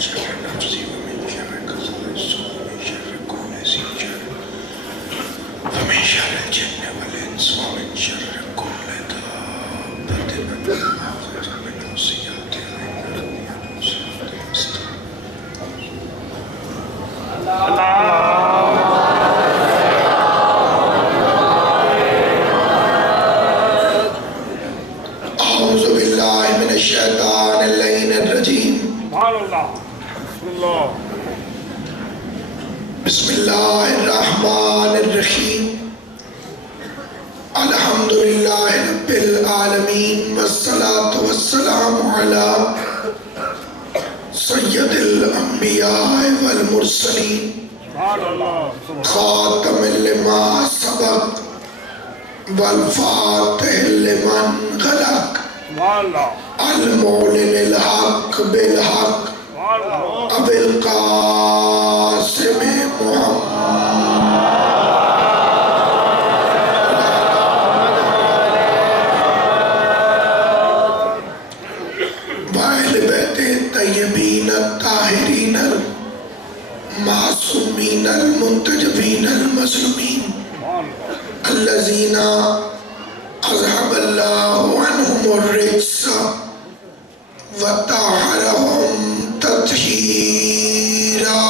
شر نفسي ومن شر غاسق ومن شر كل ذي شر ومن شر الجن والإنس ومن شر كل دابة آخر من وصيات الأنبياء والصراط المستقيم. أعوذ بالله من الشيطان اللعين الرجيم. بسم الله الرحمن الرحيم. الحمد لله رب العالمين والصلاة والسلام على سيد الأنبياء والمرسلين خاتم لما سبق والفاتح لمن غلق المعلن الحق بالحق أبي القاسم محمد وأهل بيت الطيبين الطاهرين المعصومين المنتجبين المظلومين الذين أذهب الله عنهم الرجس وطهرهم تطهيرا.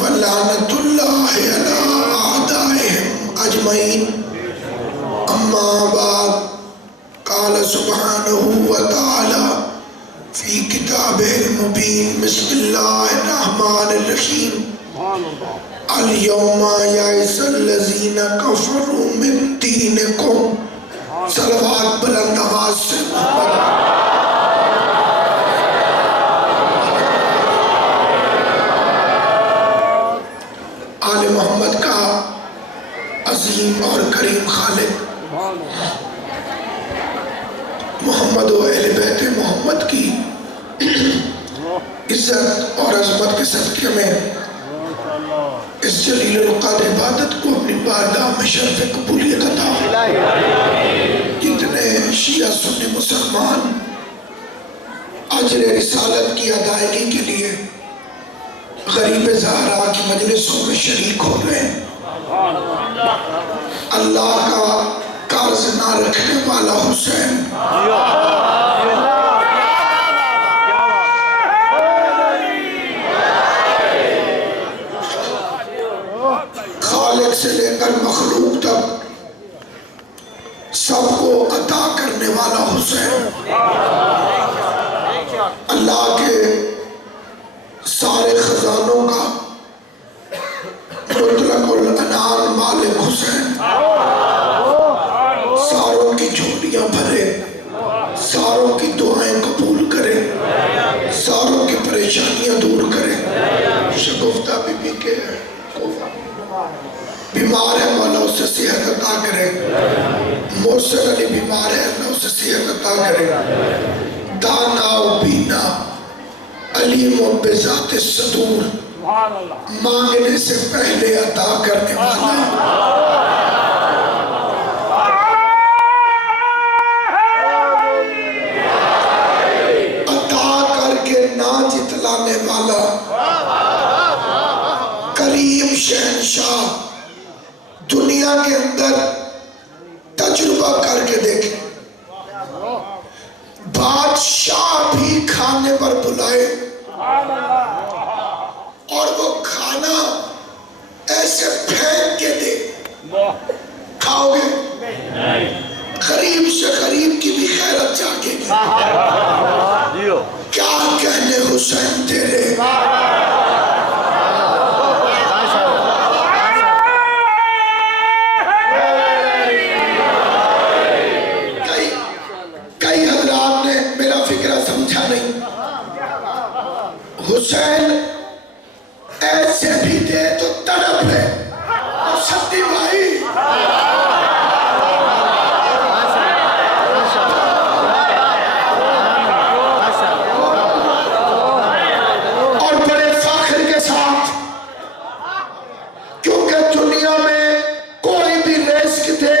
ولعنة الله على أعدائهم أجمعين. أما بعد، قال سبحانه وتعالى في كتابه المبين. بسم الله الرحمن الرحيم. اليوم يئس الذين كفروا من دينكم. صلوات بلند آواز سے آل محمد کا عظیم اور کریم خالق محمد و اہل بیت محمد کی عزت اور عظمت کے صدقے میں اس جلیل القدر عبادت کو اپنی بارگاہ میں شرف قبولیت عطا. جتنے شیعہ سنی مسلمان اجر رسالت کی ادائیگی کے لیے غریب زہرا کی مجلسوں میں شریک ہو رہے ہیں، اللہ کا قرض نہ رکھنے والا حسین خالق سے لے کر مخلوق تک سب کو عطا کرنے والا حسین اللہ کے سارے خزانوں کا مطلق العنان مالک حسین ساروں کی جھولیاں بھرے، ساروں کی دعائیں قبول کرے، ساروں کی پریشانیاں دور کرے. شگفتہ بی بی کے بیمار ہے، مولا اسے صحت عطا کرے. محسن علی بیمار ہے، اللہ اسے صحت عطا کرے. دانا و بینا علیم و بذات الصدور مانگنے سے پہلے عطا کرنے والا. عطا کر کے نہ جتلانے والا کریم شہنشاہ. دنیا کے اندر تجربہ کر کے دیکھیں، بادشاہ بھی کھانے پر بلائے اور وہ کھانا ایسے پھینک کے دے، کھاؤ گے؟ غریب سے غریب کی بھی خیرت جاگے گی. کیا کہنے حسین تیرے. کئی حضرات نے میرا فکرہ سمجھا نہیں. حسین ایسے بھی دے تو تڑپ ہے. اور ستی بھائی اور بڑے فخر کے ساتھ، کیونکہ دنیا میں کوئی بھی رزق دے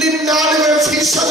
99%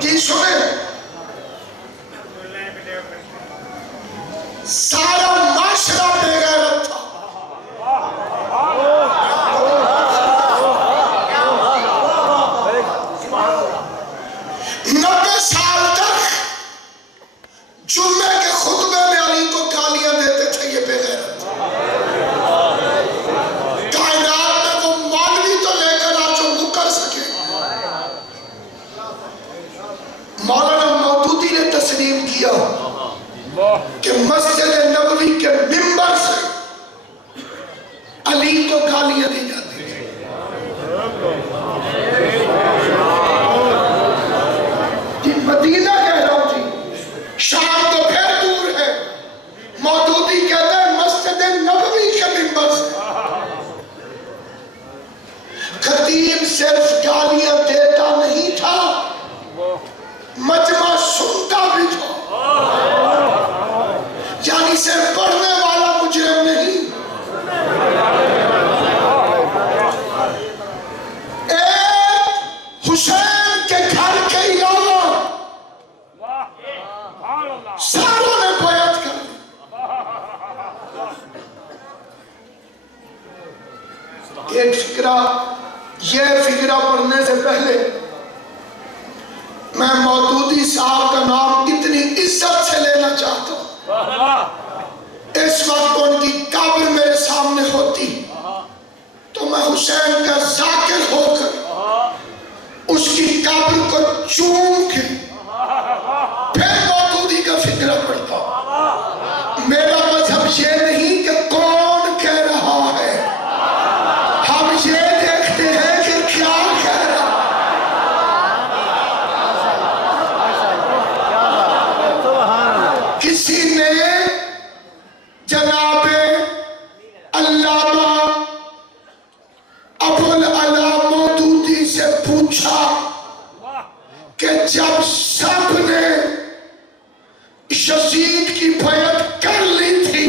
جی سنیں، سارا معاشرہ بے غیرت تھا، 90 سال تک جمعے کے خطبے میں علی کو گالیاں دیتے تھے، یہ بے غیرت تھا۔ کائنات میں وہ مولوی تو لے کر آ جو مکر سکے۔ مولانا مودودی نے تسلیم کیا کہ مسجد نبوی کے ممبر سے علی کو گالیاں دی جاتی تھی۔ جی مدینہ کہہ رہا ہوں جی، شام تو پھر دور ہے، مودودی کہتا ہے مسجد نبوی کے ممبر سے۔ خطیب صرف گالیاں دیتا نہیں تھا، مجمع سنتا بھی تھا، یعنی صرف پڑھنے والا مجرم نہیں۔ ایک حسین کے گھر کے علاوہ ساروں نے بیعت کر لی۔ ایک فکرہ، یہ فکرہ پڑھنے سے پہلے میں مودودی صاحب کا نام اتنی عزت سے لینا چاہتا ہوں۔ اس وقت ان کی قبر میرے سامنے ہوتی تو میں حسین کا ذاکر ہو کر اس کی قبر کو چوم کے پھر مودودی کا فکرہ پڑھتا۔ میرا مذہب یہ نہیں کہ کون کہہ رہا ہے، ہم یہ دیکھتے ہیں کہ کیا کہہ رہا ہے۔ کسی نے جناب علامہ ابوالعلا مودودی سے پوچھا کہ جب سب نے یزید کی بیعت کر لی تھی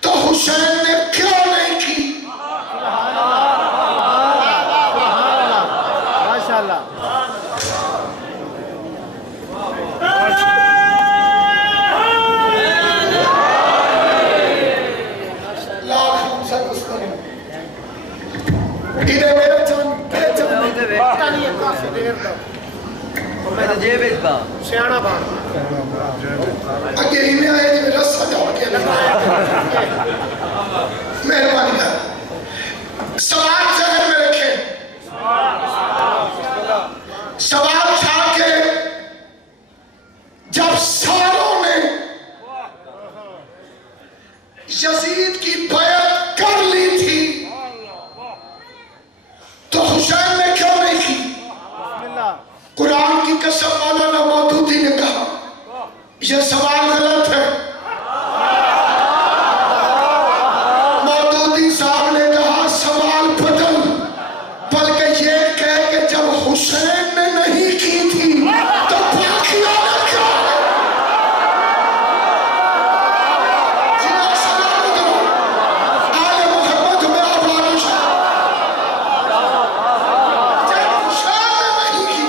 تو حسین نے کیوں نہیں کی؟ سیانا بار اگے ہی میں آئے جی رسہ جاؤ کے مہربانی ہے، سوال ذہن میں رکھیں۔ سوال تھا کہ جب ساروں نے یزید کی بیعت کر لی تھی تو حسین نے کیوں نہیں کی؟ قرآن کی قسم مولانا مودودی نے کہا یہ سوال غلط ہے۔ مودودی صاحب نے کہا سوال بدل، بلکہ یہ کہہ کہ جب حسین نے نہیں کی تھی تو باقیوں نے کیا؟ جنہیں سلام دو آل محمد میں آبادش جب حسین نے نہیں کی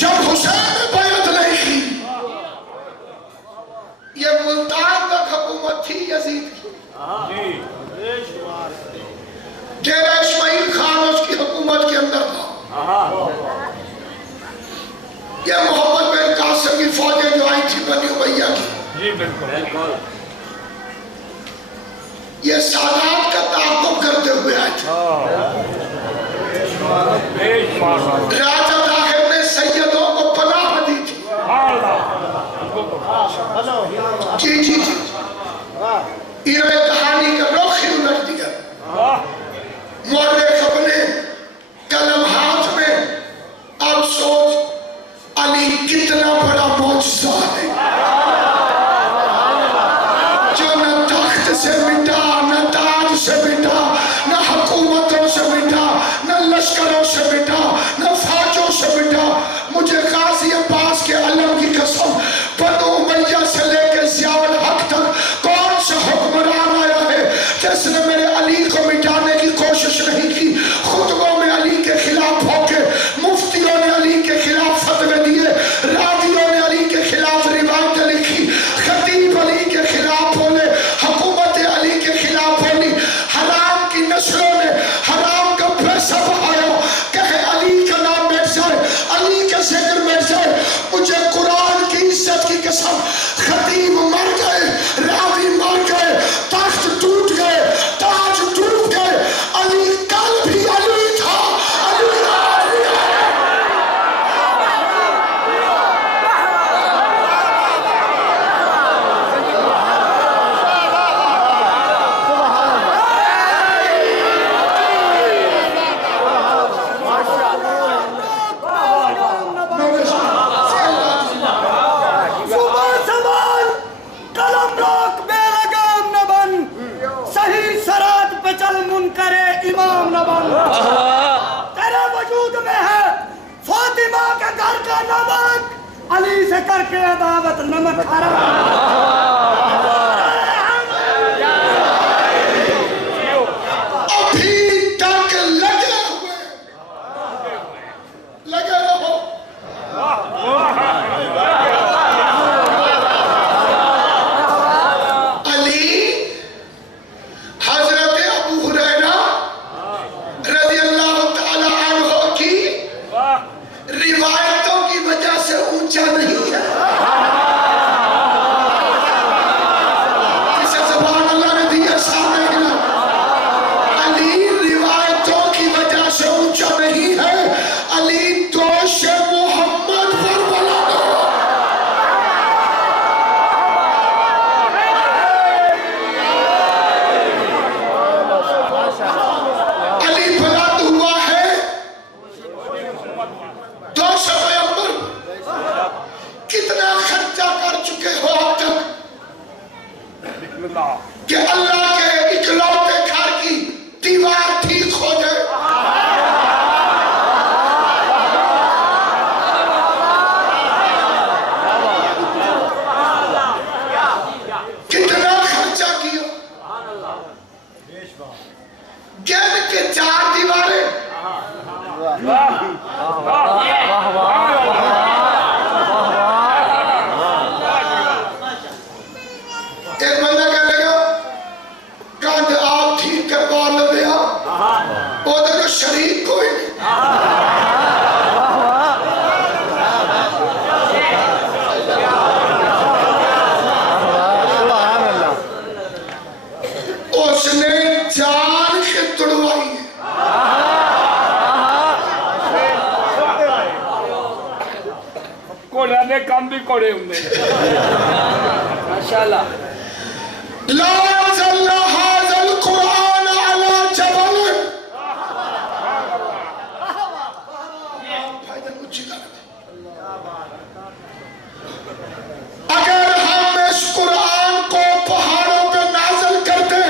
جب حسین نے بیعت نہیں کی، یہ ملتان تک حکومت تھی یزید کی، ڈیرہ اسماعیل خان اس کی حکومت کے اندر تھا، یہ محمد بن قاسم کی فوجیں جو آئی تھی بنی امیہ کی، یہ سادات کا تعاقب کرتے ہوئے آئے تھے۔ راجہ داخل نے سیدوں کو پناہ دی تھی۔ جی جی جی انہوں نے کہانی کا رخ ہی الٹ دیا۔ مورخ اپنے قلم ہاتھ میں، اب سوچ علی کتنا بڑا معجزہ ہے جو نہ تخت سے مٹا، نہ تاج سے مٹا، نہ حکومتوں سے مٹا، نہ لشکروں سے مٹا، نہ فوجوں سے مٹا۔ مجھے غازی عباس کے علم کی قسم، بنو امیہ سے لے کے ضیاء الحق تک روک بے لگام نہ بن، صحیح سرات پہ چل منکر امام نہ بن۔ تیرے وجود میں ہے فاطمہ کے گھر کا نمک، علی سے کر کے عداوت نمک حرام۔ کہ اللہ کے اکلوتے گھر کی دیوار ٹھیک ہو جائے۔ کتنا خرچہ کیا، گھر کے 4 دیواریں، ایک بندہ کہنے لگا کاندھ آپ ٹھیک کروا لے آپ، وہ تو شریک کوئی نہیں۔ اس نے جان کے تڑوائی ہے۔ کوڑا دے کام بھی کوڑے ہوں نے ماشاءاللہ۔ لا انزلنا هذا القرآن على جبل، اگر ہم اس قرآن کو پہاڑوں پہ نازل کرتے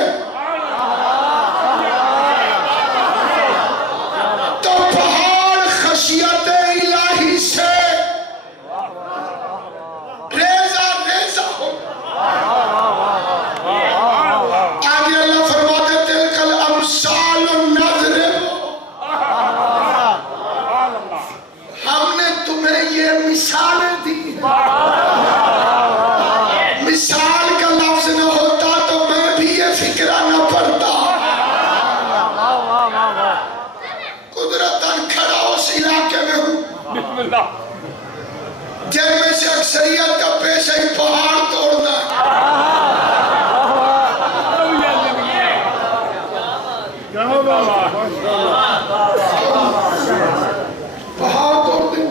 تو پہاڑ خشیت الہی سے ریزہ ریزہ ہو۔ آگے اللہ فرماتے تلک الامثال نضرب، ہم نے تمہیں یہ مثالیں دی۔ مثال کا لفظ نہ ہوتا تو میں بھی یہ فکرہ نہ پڑتا۔ قدرتاً کھڑا اس علاقے میں ہوں بسم اللہ، جن میں سے اکثریت کا پیشہ ہی پہاڑ توڑنا ہے۔ پہاڑ توڑ دیں۔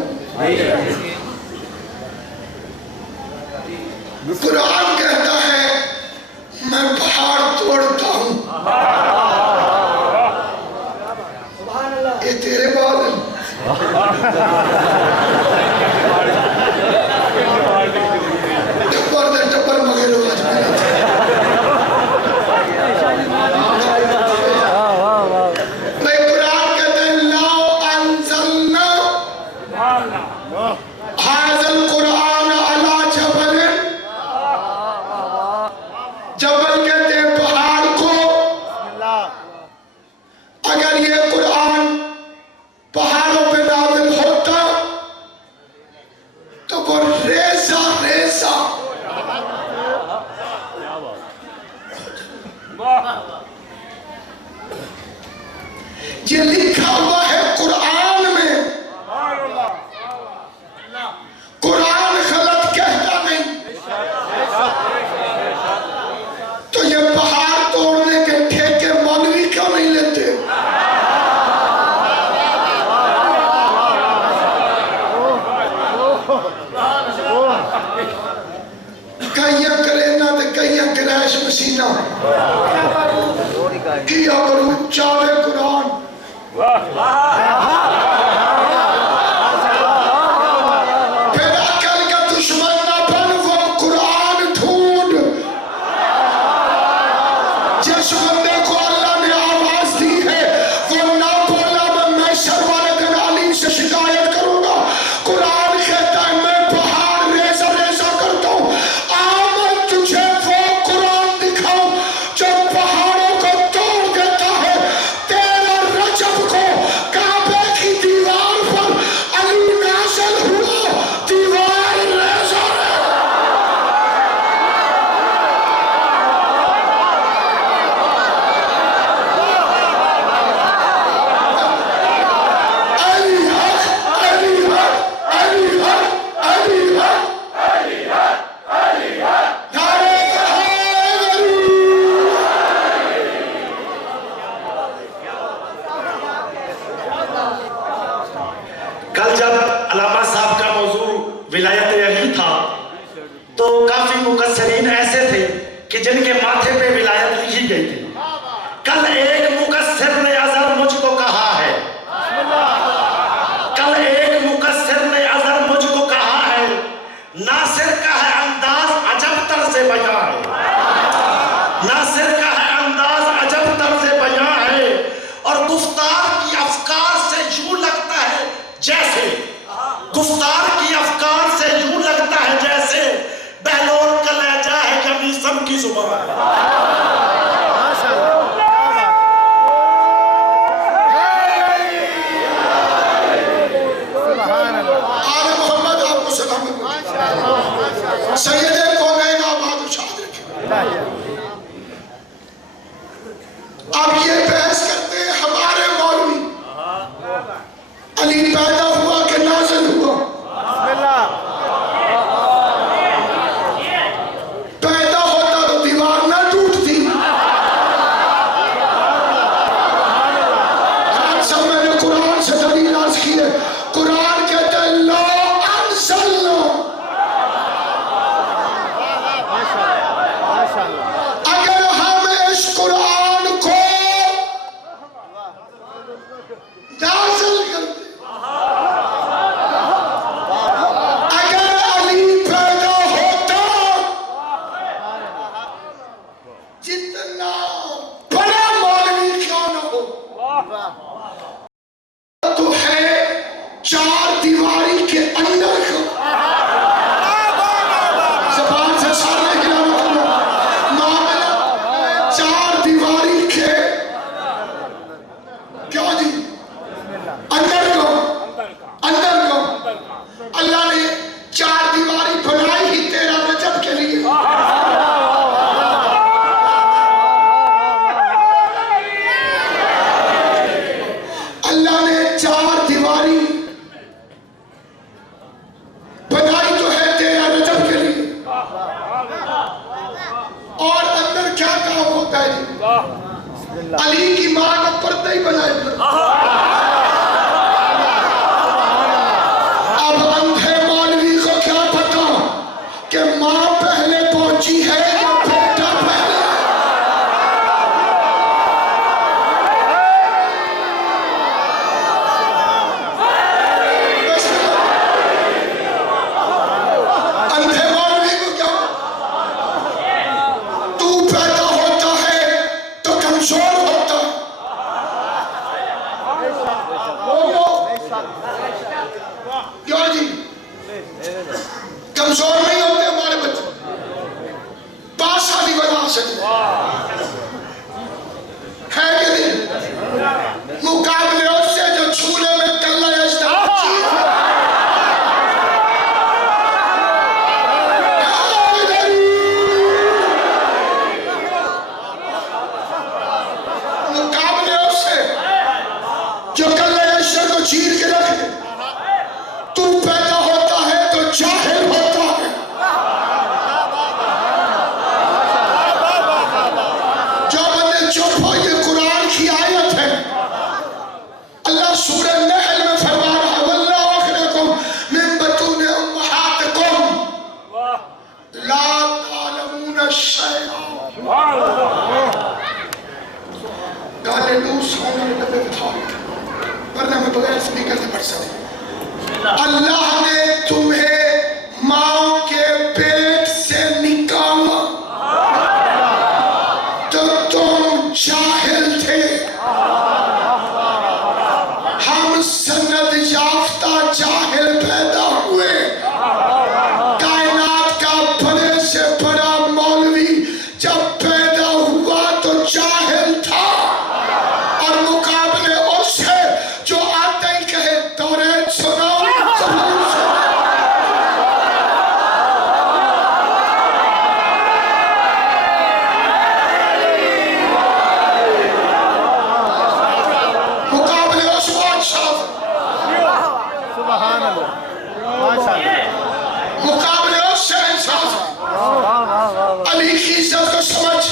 قرآن کہتا ہے میں پہاڑ توڑتا ہوں۔ یہ تیرے بادل ٹپر دے ٹپر مگر آج میں قرآن کہتا ہے لاؤ انزلنا هذا القرآن على جبل، جبل کہتے ہیں پہاڑ کو، اگر یہ قرآن پہاڑوں پہ نازل ہوتا تو وہ ریزہ ریزہ یہ لکھا ہوا ہے قرآن میں، قرآن غلط کہتا نہیں۔ تو یہ پہاڑ توڑنے کے ٹھیکے مولوی کیوں نہیں لیتے؟ کئیاں کرینا تے کئیاں گریش مسینہ کیا کروں چاہے قرآن۔ پھر عقل کا دشمن نہ بن، وہ قرآن ڈھونڈ کہ جن کے ماتھے پہ ولایت لکھی گئی تھی. کل ایک مقصر نے ازل مجھ کو کہا ہے, کل ایک مقصر نے ازل مجھ کو کہا ہے, ناصر کا ہے انداز عجب طرز بیاں ہے, ناصر کا ہے انداز عجب طرز بیاں ہے, اور گفتار کی افکار سے یوں لگتا ہے جیسے, گفتار کی افکار سے یوں لگتا ہے جیسے بہلول کا لہجہ ہے یا میسم کی زبان. آل محمد آپ کو سلام. سید کونین آباد و شاد رکھے. اب یہ بحث کرتے ہیں ہمارے مولوی علی پیدا ہوا کہ نازل ہوا. پیدا ہوتا تو دیوار نہ ٹوٹتی. آج سب میں نے قرآن سے دلیل عرض کی ہے. قرآن کہتا ہے لا انزلنا, اگر ہم اس قرآن کو نازل کرتے, اگر علی پیدا ہوتا جتنا بڑا مولوی کیوں نہ ہو, تو ہے چار دیواری کے اندر کا. زبان سے سارے ہلاوت کرو. معاملہ چار دیواری کے کیوں جی اندر کو, اندر کو. اللہ نے چار دیواری بنائی ہی 13 رجب کے لیے. اللہ نے چار دیواری بنائی تو ہے 13 رجب کے لیے. اور اندر کیا کام ہوتا ہے جی؟ علی کی ماں کا پردہ ہی بنائے. اب اندھے مولوی کو کیا پتا کہ ماں پہلے پہنچی ہے یا بیٹا پہلے. اندھے مولوی کو کیا, تو پیدا ہوتا ہے تو کمزور ہوتا ہے. کیوں جی کمزور نہیں ہوتے ہمارے بچے, 5 سالی بنا سکتے ہے کہ نہیں, مقابلے اس سے جو چھولے میں کلہ اجدہ مقابلے اس سے جو کلہ اجدہ کو چیر کے رکھے. تو پیدا ہوتا ہے تو جاہل ہوتا ہے. جو بندے چپ ہو, یہ قرآن کی آیت ہے. اللہ سورہ نحل میں فرما رہا ہے واللہ اخرجکم من بطون امہاتکم لا تعلمون شیئا. گالے لوس ہونے میں ڈبے بتھاؤ ورنہ میں بغیر سپیکر سے پڑھ سکتے. اللہ نے تمہیں ماں کے پیٹ سے نکالا تو تم جاہل تھے. ہم سند یافتہ جاہل پیدا ہوئے. کائنات کا بڑے سے بڑا مولوی جب پیدا ہوا تو جاہل تھا, اور مقابلے اس سے جو آتے ہی کہے توریت سناؤ. مقابلے اس بادشاہ, مقابلے اس سے انصاف. علی کی عزت کو سمجھ,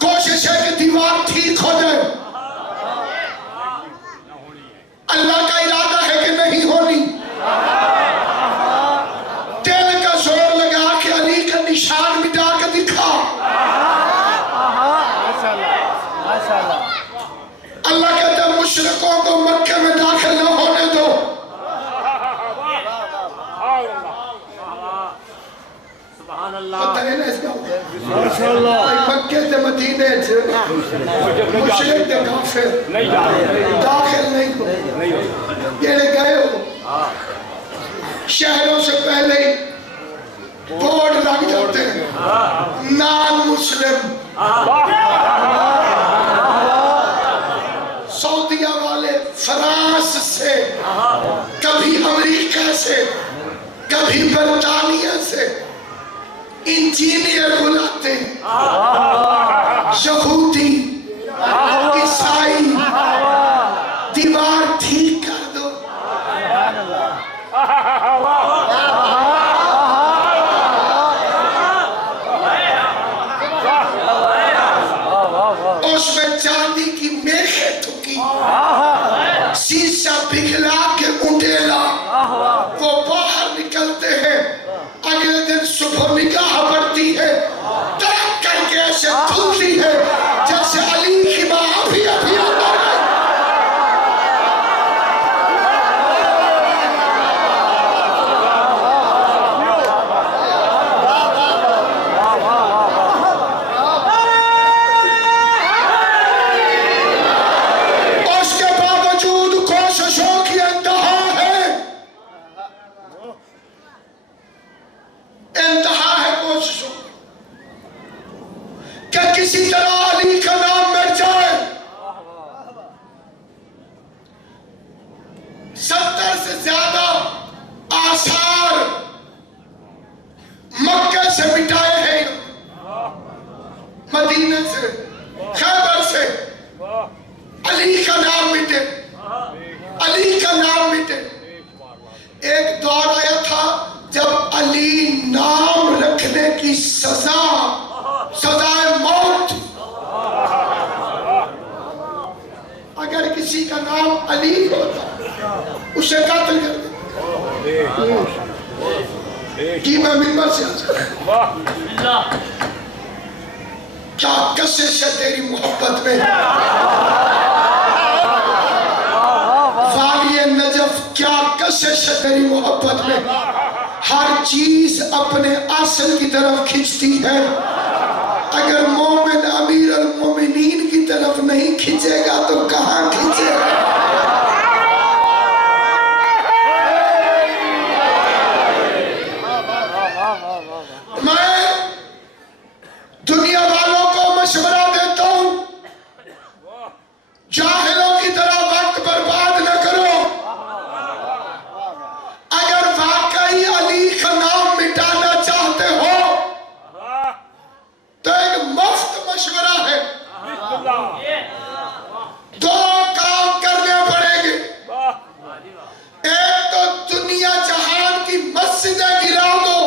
کوشش ہے کہ دیوار ٹھیک ہو جائے. اللہ کا ارادہ ہے کہ نہیں ہونی. دل کا زور لگا کے علی کا نشان مٹا پتہ ہے نا اس کا مکے تے مدینے سے مشرک تے کافر داخل نہیں ہو یہ گئے ہو شہروں سے پہلے ہی بورڈ لگ جاتے ہیں نان مسلم سعودیہ والے فرانس سے کبھی امریکہ سے کبھی برطانیہ سے انجینئر بلاتے ہیں یہودی عیسائی دیوار ٹھیک کر دو اس میں چاندی کی میخیں ٹھکی شیشہ پگھلا کے انڈیلا وہ باہر نکلتے ہیں اگلے دن صبح نگاہ پڑتی ہے ترک کر کے ایسے کھلتی ہے جیسے علی کی ماں ابھی ابھی اندر ہے کسی طرح علی کا نام مٹ جائے 70 سے زیادہ آثار مکہ سے مٹائے ہیں مدینہ سے خیبر سے علی کا نام مٹے علی کا نام مٹے ایک دور آیا تھا جب علی نام رکھنے کی سزائے موت اگر کسی کا نام علی ہوتا اسے قتل کر دے میں ممبر سے کیا کشش ہے تیری محبت میں والی نجف کیا کشش ہے تیری محبت میں ہر چیز اپنے اصل کی طرف کھینچتی ہے اگر مومن امیر المومنین کی طرف نہیں کھینچے گا تو کہاں کھینچے گا میں دنیا والوں کو مشورہ دیتا ہوں جاہلوں کی طرح وقت برباد نہ کرو اگر واقعی علی کا نام مٹانا چاہتے ہو تو ایک مفت مشورہ ہے دو کام کرنے پڑیں گے ایک تو دنیا جہان کی مسجدیں گرا دو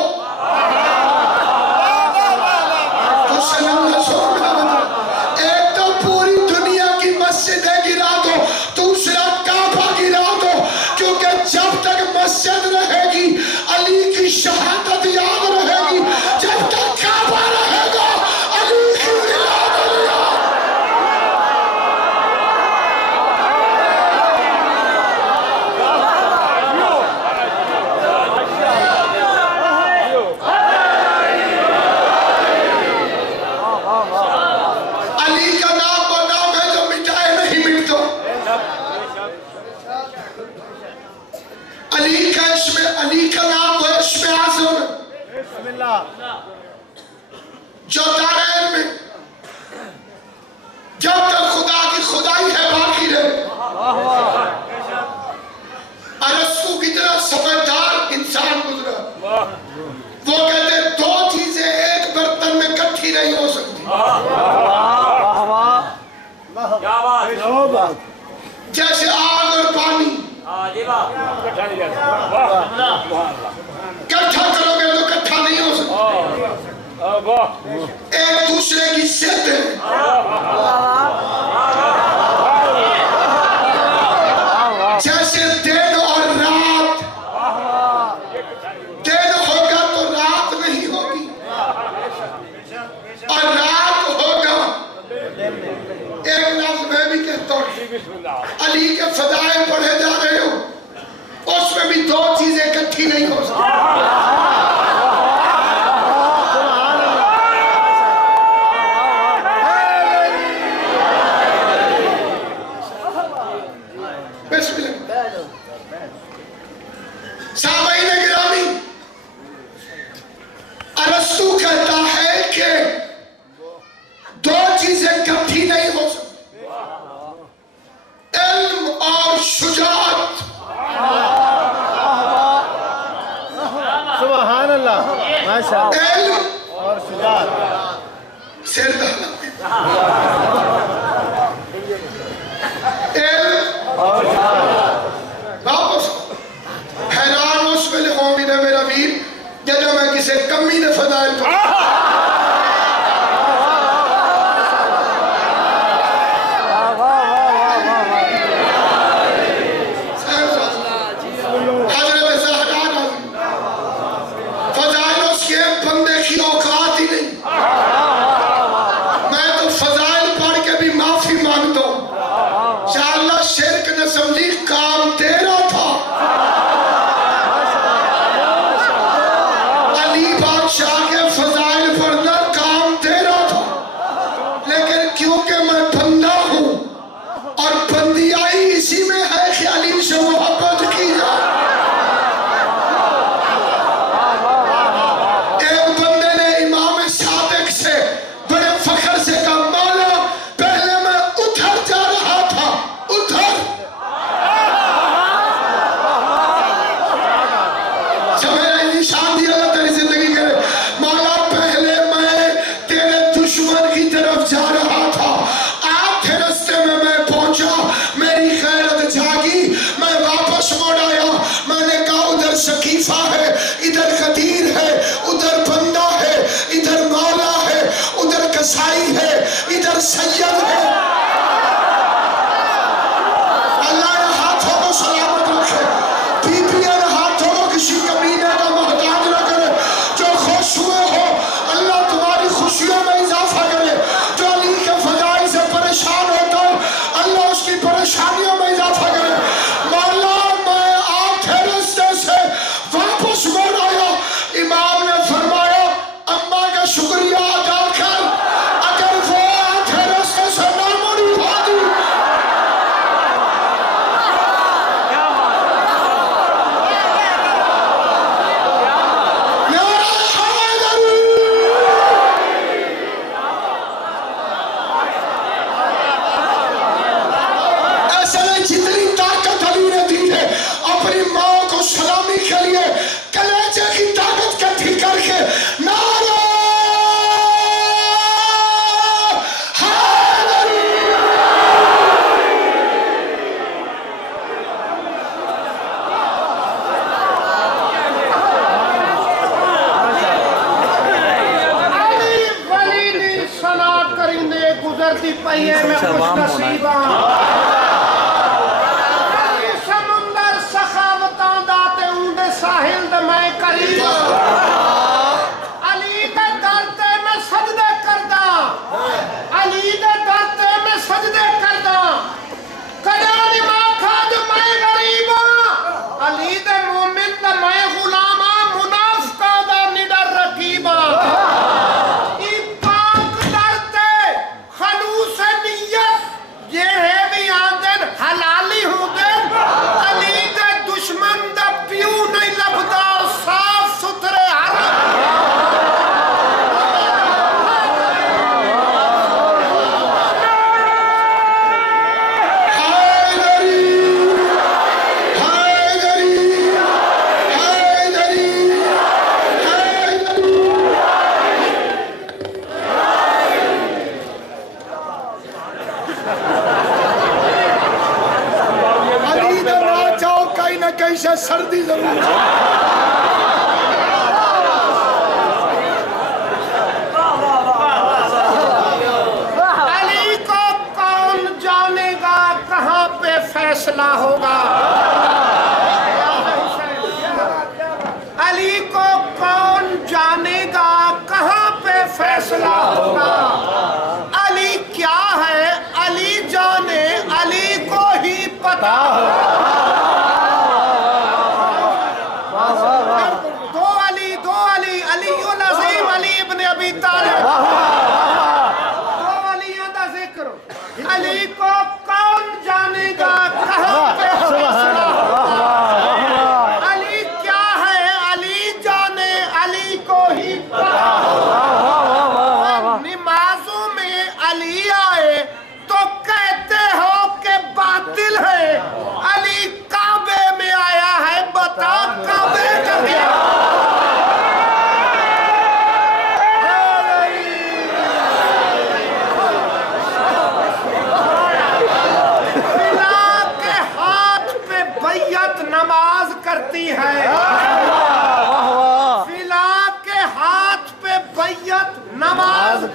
ایک تو پوری دنیا کی مسجدیں گرا دو دوسرا کعبہ گرا دو کیونکہ جب تک مسجد رہے گی علی کی شہادت یاد رہے گی جب تک کعبہ رہے گا علی کی ولادت یاد علی کا نام وہ نام ہے جو مٹائے نہیں مٹتا علی کا نام وہ اسم اعظم ہے جو دارین میں جب تک خدا کی خدائی ہے باقی رہے ارسطو کی طرح سمجھدار انسان گزرا وہ کہتے ہیں دو چیزیں ایک برتن میں کٹھی نہیں ہو سکتی جیسے آگ اور پانی کٹھا کرو گے تو کٹھا نہیں ہو سکتا ایک دوسرے کی ضد ہے جیسے دن اور رات دن ہوگا تو رات نہیں ہوگی اور رات ہوگا ایک لفظ میں بھی کہتا ہوں علی کے فضائل پڑھے جا رہے ہو اس میں بھی دو چیزیں اکٹھی نہیں ہو سکتی سر دانا واپس حیران اس ویلے ہومی نے میرا ویر جدو میں کسے کمی نے فضائل پڑھا سید ہے اللہ نے ہاتھوں کو سلامت رکھے بی بی ان ہاتھوں کو کسی کمینے کا محتاج نہ کرے جو خوش ہوئے ہو اللہ تمہاری خوشیوں میں اضافہ کرے جو علی کے فضائل سے پریشان ہوتا ہو اللہ اس کی پریشانیوں میں اضافہ کرے مولا میں آٹھے رستے سے واپس موڑ آیا امام نے فرمایا اماں کا شکریہ ادا کر سمندر سخاوتاں داتے اونڈے ساحل دے میں قریب علی دے درتے میں سجدے کردہ علی دے درتے میں سجدے کردہ کجانی ماکھا جو میں غریب علی دے مومن دے میں غلامہ منافقہ دا نڈر رقیبہ حلالی ہوں دن علی دے دشمن دا پیو نہیں لبدا صاف ستھرے کہیں سردی ضرور علی کو کون جانے گا کہاں پہ فیصلہ ہوگا علی کو کون جانے گا کہاں پہ فیصلہ ہوگا علی کیا ہے علی جانے علی کو ہی پتا ہوگا علی کو کون جانے گا کہاں پہ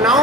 9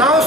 9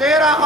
13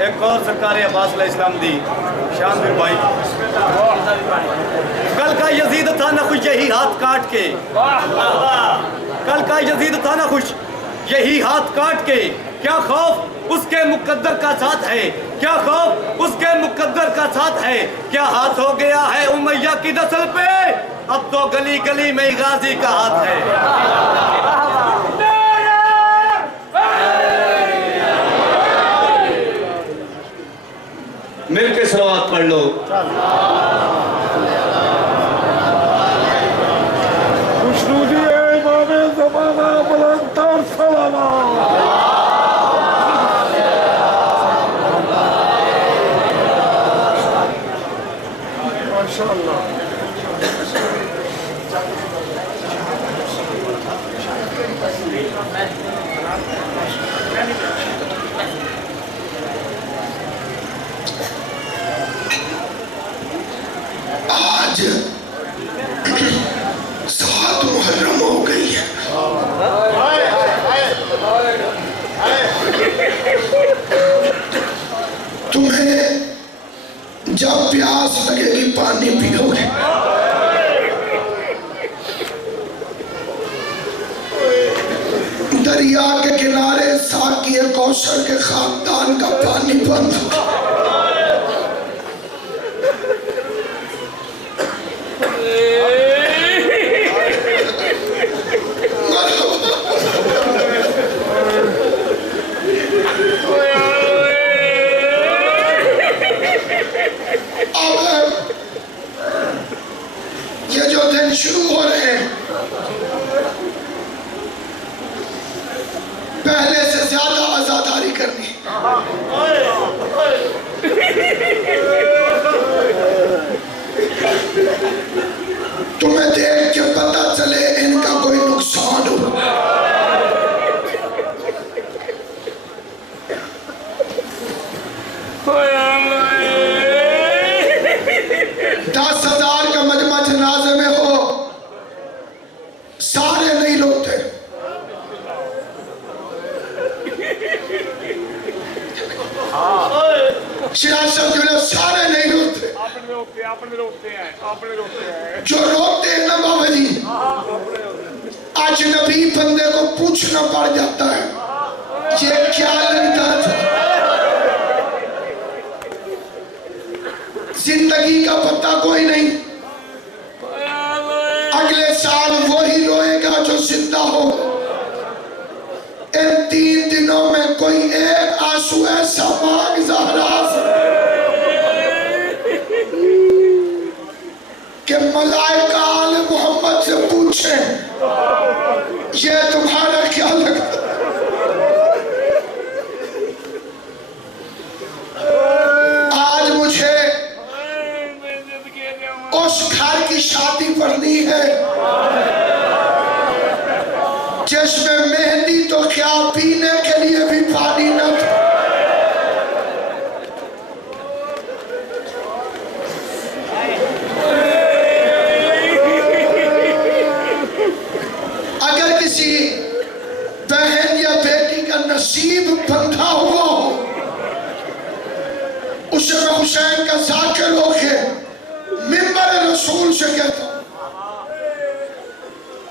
ایک اور سرکار عباس علیہ السلام دی شان بھی بھائی کل کا یزید تھا نہ خوش یہی ہاتھ کاٹ کے کل کا یزید تھا نہ خوش یہی ہاتھ کاٹ کے کیا خوف اس کے مقدر کا ساتھ ہے کیا خوف اس کے مقدر کا ساتھ ہے کیا ہاتھ ہو گیا ہے امیہ کی نسل پہ اب تو گلی گلی میں غازی کا ہاتھ ہے مل کے صلوات پڑھ لو خوشنودی امام زمانہ بلند تر سلامہ ماشاءاللہ آج 7 محرم ہو گئی ہے تمہیں جب پیاس لگے گی پانی پیو گے دریا کے کنارے ساقی کوثر کے خاندان کا پانی بند ہو یہ جو دن شروع ہو رہے ہیں پہلے سے زیادہ عزاداری کرنی تمہیں دیکھ کے پتہ چلے ان کا کوئی نقصان ہو 10,000 کا مجمع جنازے میں ہو سارے نہیں روتے سیاست کے لئے سارے نہیں روتے جو روتے ہیں نا بابا جی اجنبی بندے کو پوچھنا پڑ جاتا ہے یہ کیا لگتا تھا زندگی کا پتہ کوئی نہیں اگلے سال وہی روئے گا جو زندہ ہو ان 3 دنوں میں کوئی ایک آنسو ایسا مانگ زہرا سے کہ ملائکہ آل محمد سے پوچھیں یہ تمہارا کیا لگتا آج مجھے اس گھر کی شادی پڑھنی ہے جس میں مہندی تو کیا پینے کے لیے بھی پانی نہ تھا اگر کسی بہن یا بیٹی کا نصیب بندھا ہوا ہو اسے میں حسین کا ذاکر ہو کے منبر رسول سے کہتا ہوں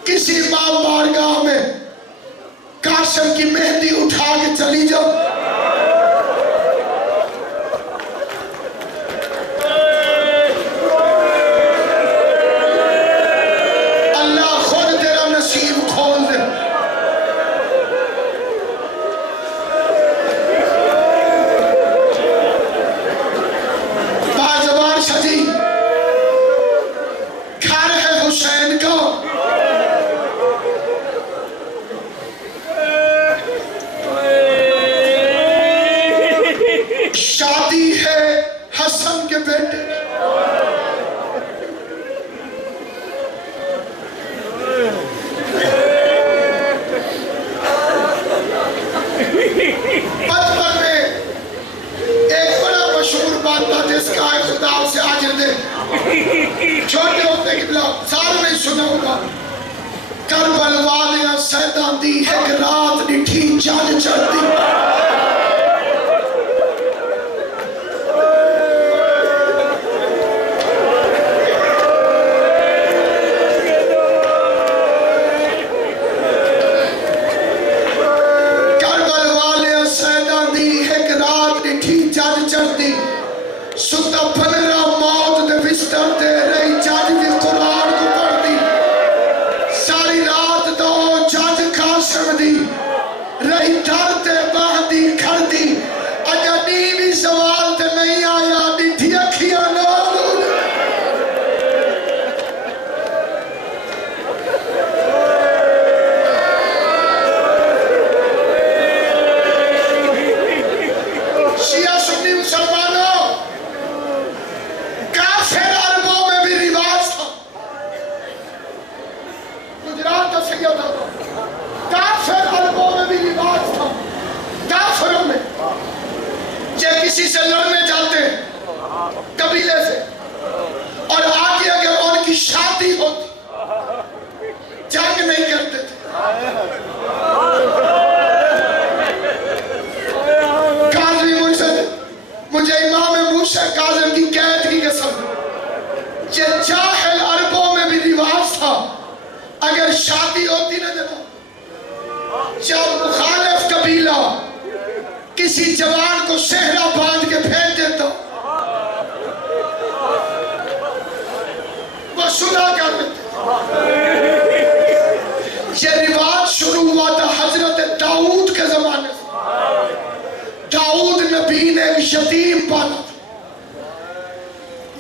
کسی باب بارگاہ میں قاسم کی مہندی اٹھا کے چلی جاؤ اللہ خود تیرا نصیب کھول دے بازوار شدی گھر ہے حسین کا شادی ہے حسن کے بیٹے بچپن میں ایک بڑا مشہور بات تھا جس کا خدا سے آجر دے چھوٹے ہوتے کی بلا سال میں سنا ہوگا کربل والیاں سیدان دی ایک رات نٹھی جان چڑھتی ستا پنرا موت دے بستر دے رہی جج بھی قرآن کو پڑھ دی ساری رات دو جج قاسم دی رہی در تے باہ دی کھڑ دی اجا نیوی سوال تے نہیں آیا ڈٹھی اکھیاں نال شیعہ سنی مسلمانوں کافر عربوں میں بھی رواج تھا گجرات کا سید تھا کافر عربوں میں بھی رواج تھا کافروں میں جب کسی سے لڑنے جاتے قبیلے سے اور آگے اگر ان کی شادی ہوتی جنگ نہیں کرتے تھے کاظمی مجھے امام موسیٰ کاظم کی قید کی قسم یہ جاہل عربوں میں بھی رواج تھا اگر شادی ہوتی نہ جب مخالف قبیلہ کسی جوان کو صحرا باندھ کے پھینک دیتا وہ صلح کر دیتے یہ رواج شروع ہوا تھا حضرت داؤد کے زمانے سے داؤد نبی نے ایک یتیم پالا تھا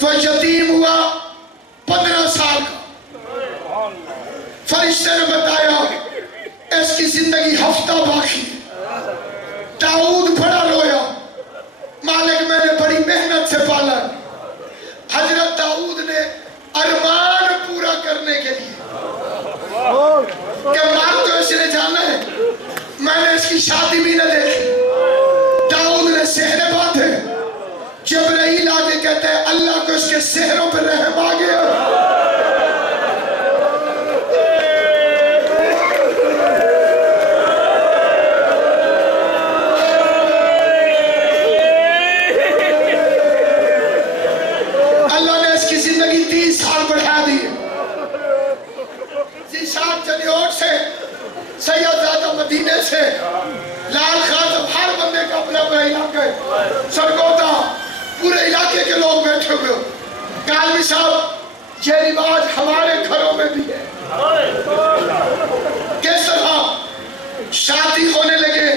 وہ یتیم ہوا 15 سال کا فرشتے نے بتایا اس کی زندگی ہفتہ باقی داؤد بڑا رویا مالک میں نے بڑی محنت سے پالا حضرت داؤد نے ارمان پورا کرنے کے لیے کہ مال تو اس نے جانا ہے میں نے اس کی شادی بھی نہ دیکھی داؤد نے سحرے باندھے جبرائیل آگے کہتے ہیں اللہ کو اس کے سحروں پہ رحم آ گیا اللہ نے اس کی زندگی 30 سال بڑھا دی ذیشان چلیوٹ سے سیدزادہ مدینے سے لال خاتم ہر بندے کا اپنا اپنا علاقہ ہے سرگودا پورے علاقے کے لوگ بیٹھے ہوئے ہو کالوی صاحب یہ رواج ہمارے گھروں میں بھی ہے کس طرح شادی ہونے لگے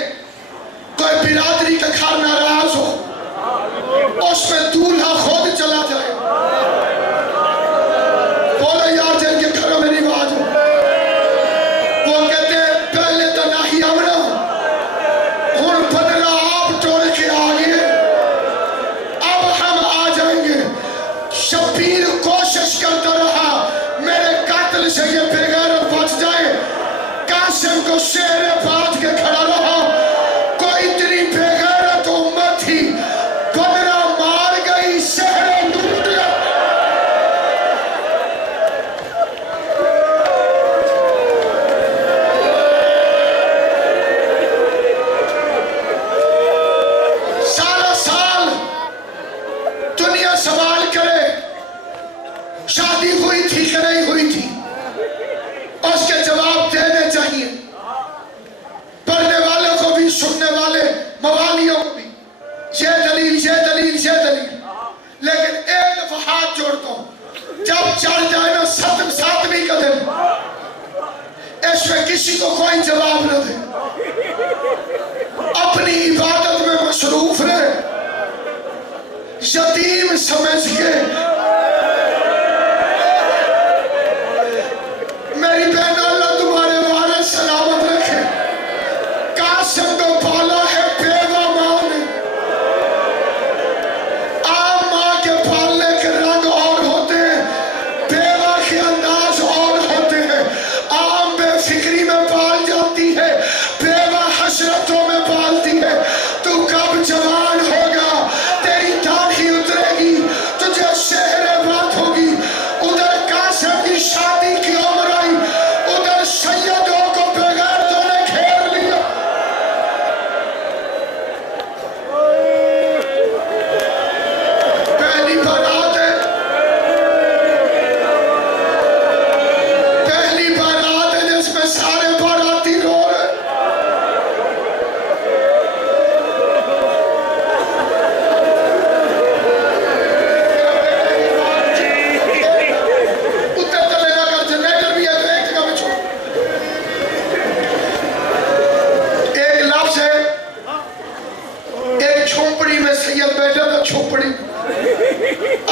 کوئی برادری کا گھر ناراض ہو اس میں دولہا خود چلا جائے بولو یار جن کے گھروں میں رواج ہو وہ کہتے ہیں پہلے تو نہیں آمنا ہن بدلا آپ ٹوڑ کے آگے اب ہم آ جائیں گے شبیر کوشش کرتا رہا میرے قاتل سے یہ بغیرت بچ جائے قاسم کو شہر باندھ کے کھڑا رہا کوئی اتنی بغیرت امت تھی بدلا مار گئی شہر لوٹ گیا سارا سال دنیا سوال کرے شادی ہوئی تھی کہ نہیں ہوئی تھی اس کے جواب دینے چاہیے پڑھنے والوں کو بھی سننے والے موالیوں کو بھی یہ دلیل یہ دلیل یہ دلیل لیکن ایک دفعہ ہاتھ جوڑتا ہوں جب چڑھ جائے نا ساتویں کا دن اس میں کسی کو کوئی جواب نہ دے اپنی عبادت میں مصروف رہے یتیم سمجھ کے میری بہن اللہ تمہارے وارث سلامت رکھے قاسم کو پالا ہے بیوہ ماں نے عام ماں کے پالنے کے رنگ اور ہوتے ہیں بیوہ کے انداز اور ہوتے ہیں عام بے فکری میں پال جاتی ہے بیوہ حسرتوں میں پالتی ہے تو کب جوان ہوگا تیری داڑھی اترے گی تجھے شہر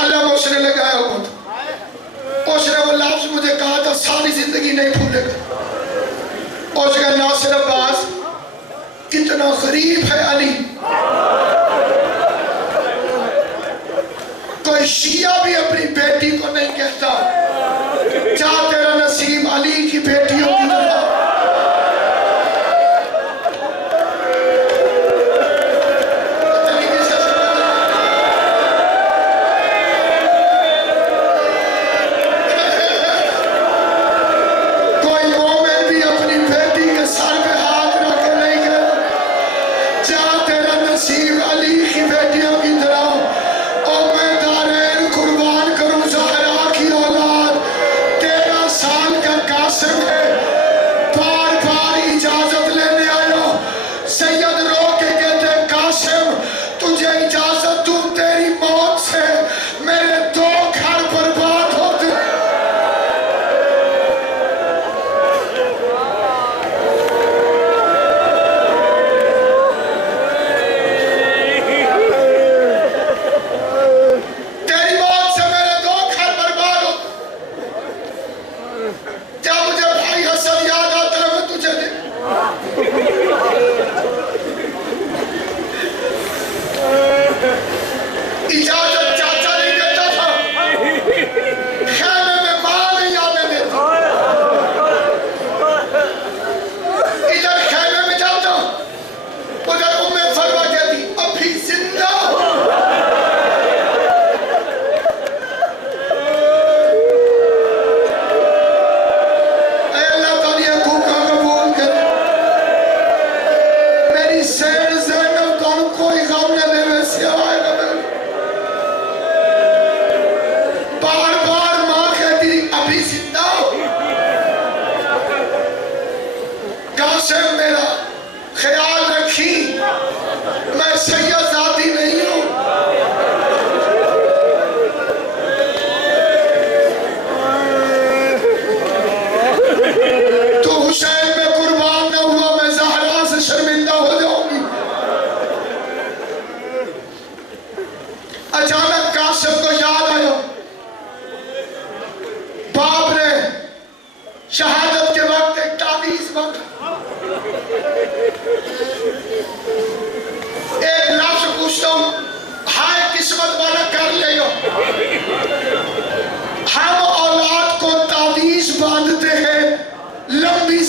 اللہ اس نے لگایا ہوا تھا. اس نے وہ لفظ مجھے کہا تھا ساری زندگی نہیں بھولے گا. اس کا ناصر عباس کتنا غریب ہے علی. کوئی شیعہ بھی اپنی بیٹی کو نہیں کہتا جا تیرا نصیب علی کی بیٹیوں کی طرح.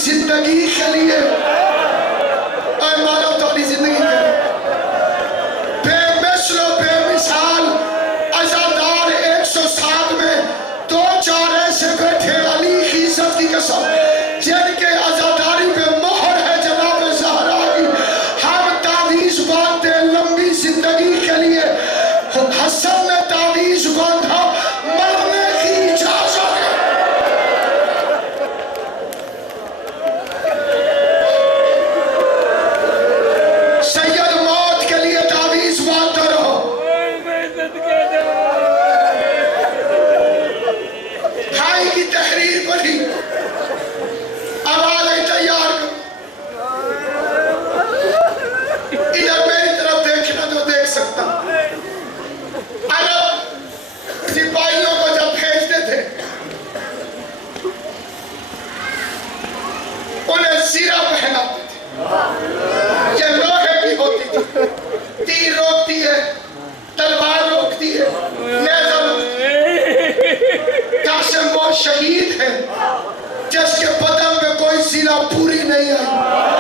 زندگی کے لیے اے مالا تاری زندگی کے لیے بے مثل و بے مثال عزادار 107 میں 2-4 ایسے بیٹھے علی کی عزت کی قسم جن کے عزاداری پہ مہر ہے جناب زہرا کی. ہم تعویذ باندھتے لمبی زندگی کے لیے. حسن نے تعویذ باندھا مرنے کی اجازت ہے. سید موت کے لیے تعویذ باندھتے رہو. بھائی کی تحریر پڑھی حوالے تیار کرو. ادھر میری طرف دیکھنا جو دیکھ سکتا. عرب سپاہیوں کو جب بھیجتے تھے انہیں زیرہ پہناتے تھے. یہ لوہے کی ہوتی تھی. تیر روکتی ہے, تلوار روکتی ہے, نیزہ روکتی ہے. قاسم وہ شہید ہے جس کے بدن میں کوئی زیرہ پوری نہیں آئی.